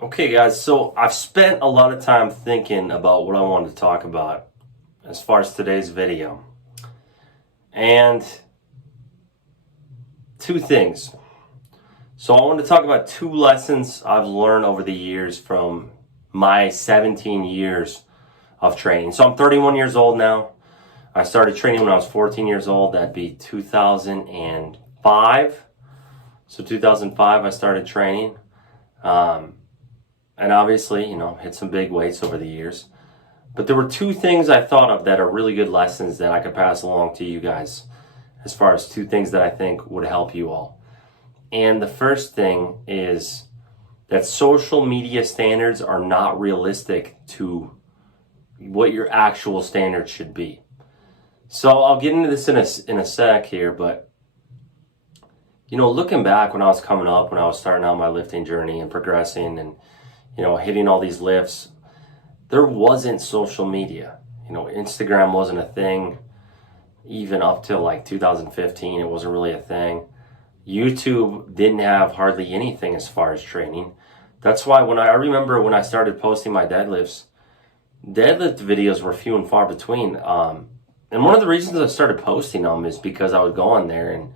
Okay, guys, so I've spent a lot of time thinking about what I wanted to talk about as far as today's video. And two things. So I want to talk about two lessons I've learned over the years from my 17 years of training. So I'm 31 years old now. I started training when I was 14 years old. That'd be 2005. So 2005, I started training. And obviously, hit some big weights over the years. But there were two things I thought of that are really good lessons that I could pass along to you guys, as far as two things that I think would help you all. And the first thing is that social media standards are not realistic to what your actual standards should be. So I'll get into this in a sec here, but looking back when I was coming up, when I was starting out my lifting journey and progressing and hitting all these lifts, there wasn't social media. Instagram wasn't a thing. Even up till like 2015, it wasn't really a thing. YouTube didn't have hardly anything as far as training. That's why I remember when I started posting my deadlift videos were few and far between. And one of the reasons I started posting them is because I would go on there and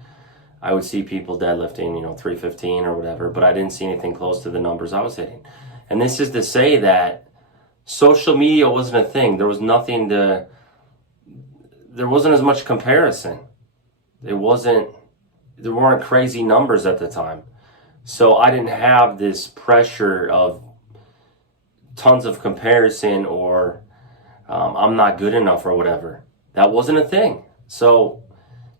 I would see people deadlifting, 315 or whatever, but I didn't see anything close to the numbers I was hitting. And this is to say that social media wasn't a thing. There wasn't as much comparison. There weren't crazy numbers at the time. So I didn't have this pressure of tons of comparison or I'm not good enough or whatever. That wasn't a thing. So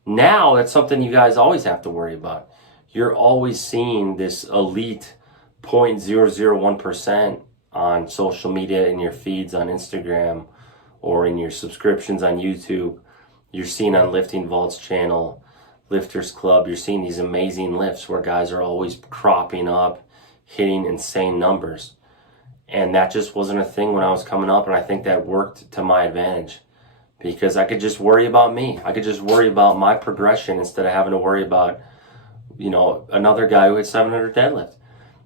now that's something you guys always have to worry about. You're always seeing this elite 0.001% on social media, in your feeds on Instagram or in your subscriptions on YouTube. You're seeing on Lifting Vault's channel, Lifters Club, you're seeing these amazing lifts where guys are always cropping up, hitting insane numbers. And that just wasn't a thing when I was coming up, and I think that worked to my advantage because I could just worry about me. I could just worry about my progression instead of having to worry about, another guy who hit 700 deadlift.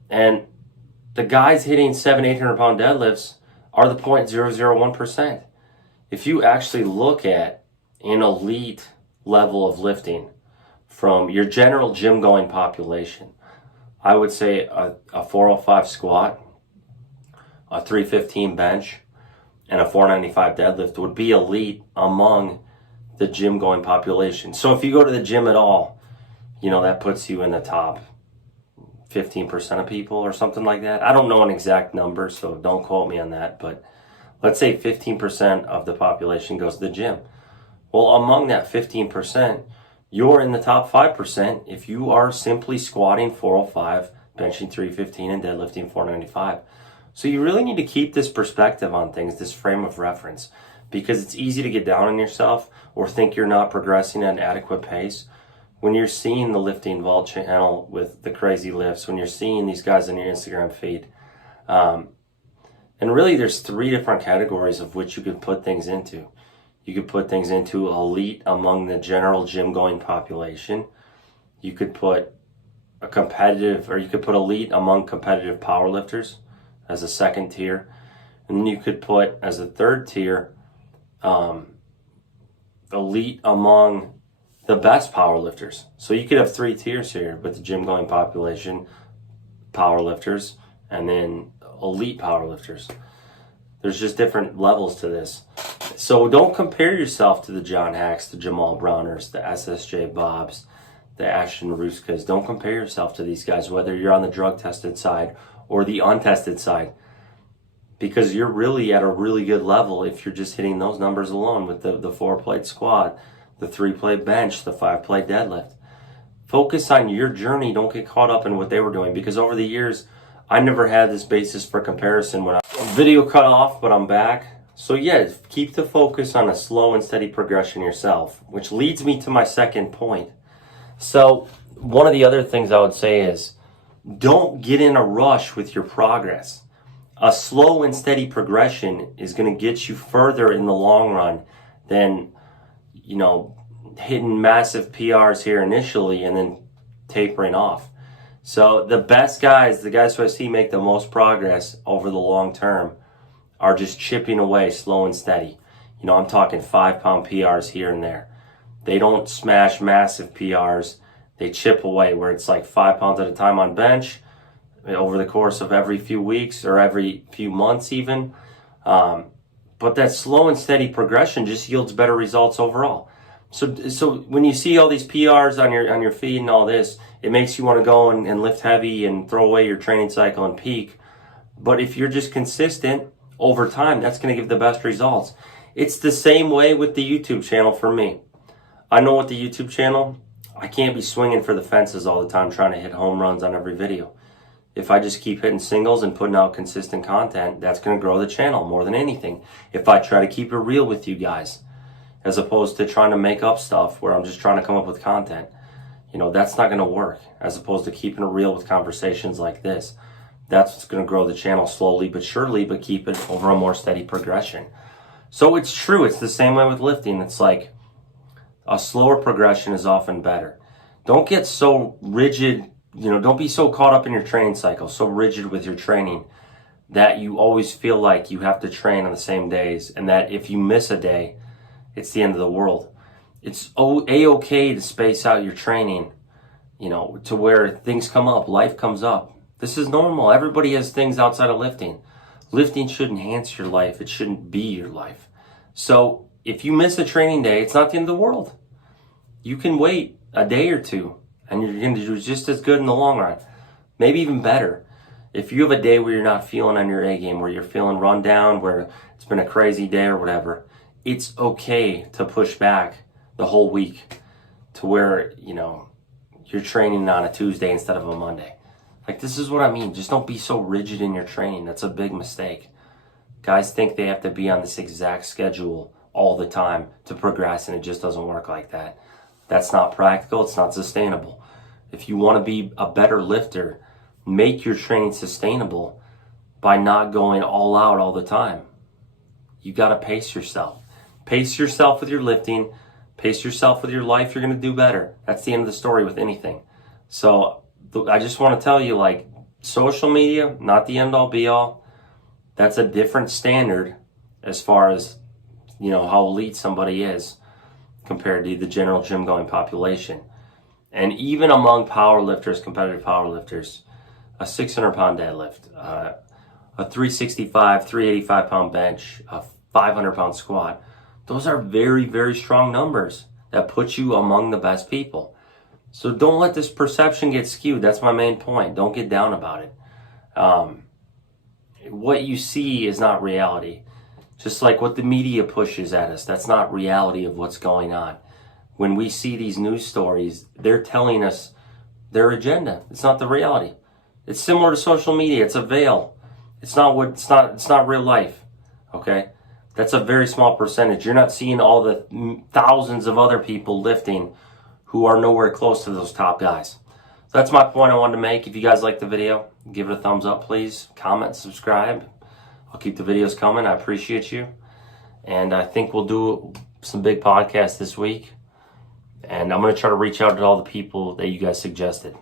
And the guys hitting 700-800 pound deadlifts are the 0.001%. If you actually look at an elite level of lifting from your general gym going population, I would say a 405 squat, a 315 bench, and a 495 deadlift would be elite among the gym going population. So if you go to the gym at all, that puts you in the top 15% of people or something like that. I don't know an exact number, so don't quote me on that, but let's say 15% of the population goes to the gym. Well, among that 15%, you're in the top 5% if you are simply squatting 405, benching 315, and deadlifting 495. So you really need to keep this perspective on things, this frame of reference, because it's easy to get down on yourself or think you're not progressing at an adequate pace. When you're seeing the Lifting Vault channel with the crazy lifts, when you're seeing these guys on your Instagram feed, and really there's three different categories of which you could put things into. You could put things into elite among the general gym going population. You could put you could put elite among competitive powerlifters as a second tier. And then you could put as a third tier, elite among the best powerlifters. So you could have three tiers here with the gym going population, powerlifters, and then elite powerlifters. There's just different levels to this. So don't compare yourself to the John Hacks, the Jamal Browners, the SSJ Bobs, the Ashton Ruskas. Don't compare yourself to these guys, whether you're on the drug-tested side or the untested side, because you're really at a really good level if you're just hitting those numbers alone with the 4-plate squat, the 3-plate bench, the 5-plate deadlift. Focus on your journey. Don't get caught up in what they were doing, because over the years, I never had this basis for comparison. When video cut off, but I'm back. So yeah, keep the focus on a slow and steady progression yourself, which leads me to my second point. So one of the other things I would say is don't get in a rush with your progress. A slow and steady progression is going to get you further in the long run than, hitting massive PRs here initially and then tapering off. So the best guys, the guys who I see make the most progress over the long term, are just chipping away slow and steady. You know, I'm talking 5-pound PRs here and there. They don't smash massive PRs. They chip away where it's like 5 pounds at a time on bench over the course of every few weeks or every few months even. But that slow and steady progression just yields better results overall. So when you see all these PRs on your feed and all this, it makes you want to go and lift heavy and throw away your training cycle and peak. But if you're just consistent over time, that's going to give the best results. It's the same way with the YouTube channel for me. I know with the YouTube channel, I can't be swinging for the fences all the time trying to hit home runs on every video. If I just keep hitting singles and putting out consistent content, that's going to grow the channel more than anything. If I try to keep it real with you guys, as opposed to trying to make up stuff where I'm just trying to come up with content, you know, that's not going to work. As opposed to keeping it real with conversations like this, that's what's going to grow the channel slowly but surely, but keep it over a more steady progression. So it's true. It's the same way with lifting. It's like a slower progression is often better. Don't get so rigid. You know, don't be so caught up in your training cycle, so rigid with your training that you always feel like you have to train on the same days, and that if you miss a day, it's the end of the world. It's a-okay to space out your training, you know, to where things come up, life comes up. This is normal. Everybody has things outside of lifting. Lifting should enhance your life. It shouldn't be your life. So if you miss a training day, it's not the end of the world. You can wait a day or two, and you're going to do just as good in the long run. Maybe even better. If you have a day where you're not feeling on your A game, where you're feeling run down, where it's been a crazy day or whatever, it's okay to push back the whole week to where, you know, you're training on a Tuesday instead of a Monday. Like, this is what I mean. Just don't be so rigid in your training. That's a big mistake. Guys think they have to be on this exact schedule all the time to progress, and it just doesn't work like that. That's not practical. It's not sustainable. If you want to be a better lifter, make your training sustainable by not going all out all the time. You got to pace yourself. Pace yourself with your lifting. Pace yourself with your life. You're going to do better. That's the end of the story with anything. So I just want to tell you, like, social media, not the end all be all. That's a different standard as far as, you know, how elite somebody is compared to the general gym going population. And even among power lifters, competitive power lifters, a 600-pound deadlift, a 365, 385-pound bench, a 500-pound squat, those are very, very strong numbers that put you among the best people. So don't let this perception get skewed. That's my main point. Don't get down about it. What you see is not reality. Just like what the media pushes at us, that's not reality of what's going on. When we see these news stories, they're telling us their agenda. It's not the reality. It's similar to social media. It's a veil. It's not real life. Okay? That's a very small percentage. You're not seeing all the thousands of other people lifting who are nowhere close to those top guys. So that's my point I wanted to make. If you guys like the video, give it a thumbs up, please. Comment, subscribe. I'll keep the videos coming. I appreciate you. And I think we'll do some big podcasts this week. And I'm going to try to reach out to all the people that you guys suggested.